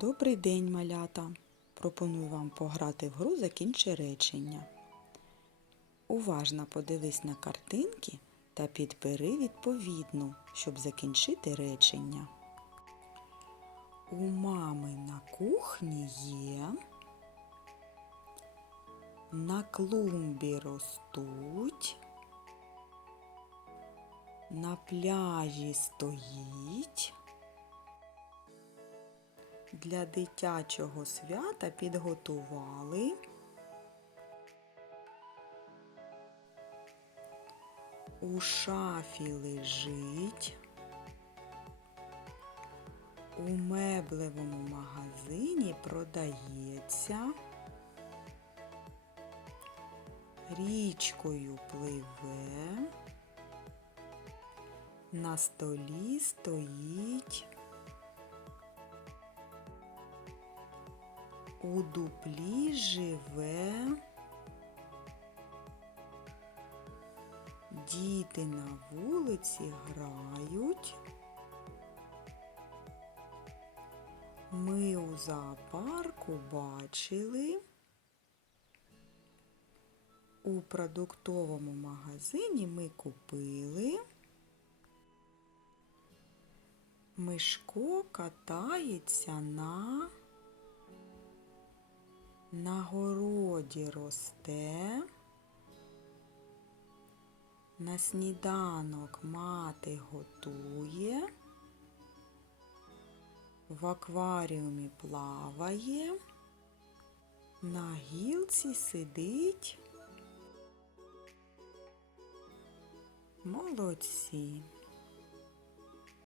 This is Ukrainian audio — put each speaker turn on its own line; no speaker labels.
Добрий день, малята! Пропоную вам пограти в гру «Закінчи речення». Уважно подивись на картинки та підбери відповідну, щоб закінчити речення. У мами на кухні є, на клумбі ростуть, на пляжі стоїть. Для дитячого свята підготували. У шафі лежить, у меблевому магазині продається, річкою пливе, на столі стоїть. У дуплі живе діти на вулиці грають. Ми у зоопарку бачили. У продуктовому магазині ми купили. Мишко катається на на городі росте, на сніданок мати готує, в акваріумі плаває, на гілці сидить. Молодці.